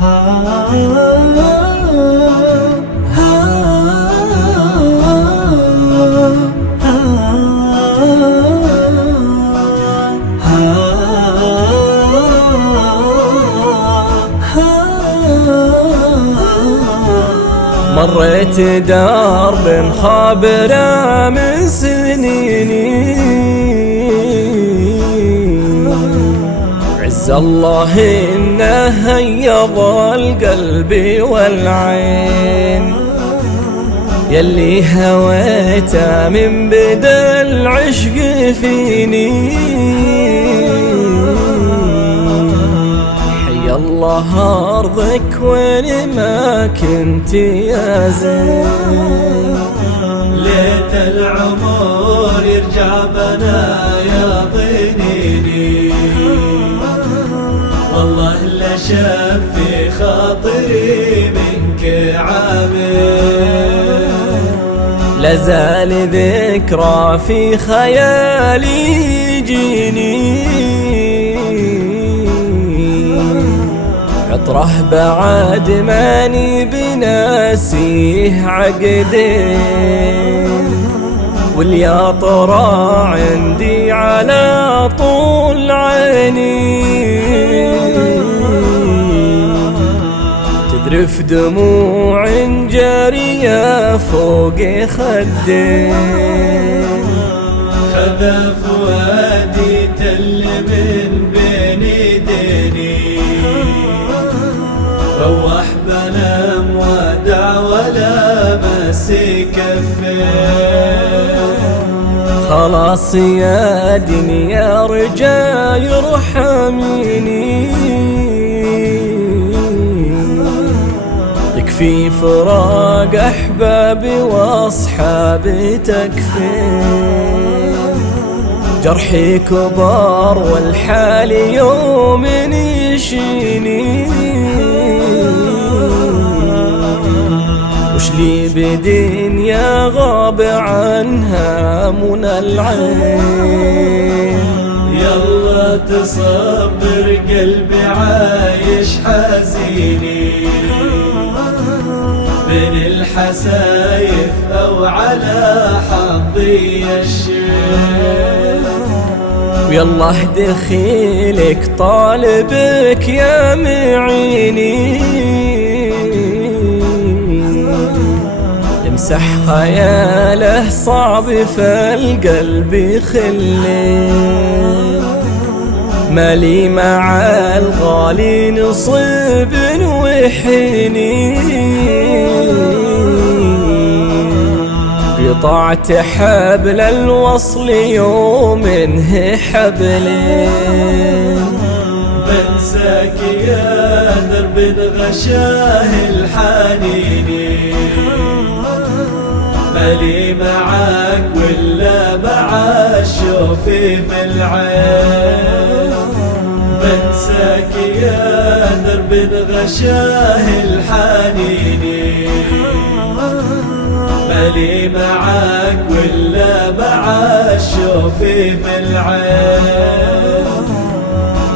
مريت درب مخابرة من سنيني، عز الله إنه هيض القلب والعين، يلي هويته من بدا العشق فيني. حي الله أرضك وين ما كنت يا زين، ليت العمر يرجع بنا يا ضنيني، والله لا شاف في خاطري منك عامل، لازال ذكرى في خيالي يجيني، عطره بعد ماني بناسيه عقدين، واليا طرى عندي على طول عيني، تذرف دموع جارية فوق خدين، خذا فؤادي تل من بين ايديني، روح بنام ودع ولا مسي كفين، خلاص يا دنيا رجاي ارحميني، يكفي فراق احبابي واصحابي تكفين، جرحي كبار والحال يوم يشيني، وش لي بدنيا غاب عنها من العين، يلا تصبر قلبي عايش حزيني، من الحسايف أو على حظي الشيل، ويالله دخيلك طالبك يا معيني، يمسح خياله صعب فالقلب يخلين، مالي مع الغالي نصيب وحيني، قطعت حبل الوصل يوم انهي حبلين، بنساك يا درب غشاه الحنيني، مالي معاك ولا مع الشوف بالعين، بنساك يا درب غشاه الحنيني، مالي معاك ولا مع الشوف بالعين،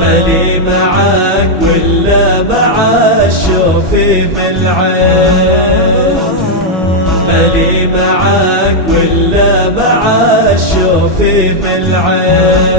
مالي معاك ولا مع الشوف بالعين، مالي معاك ولا مع الشوف بالعين.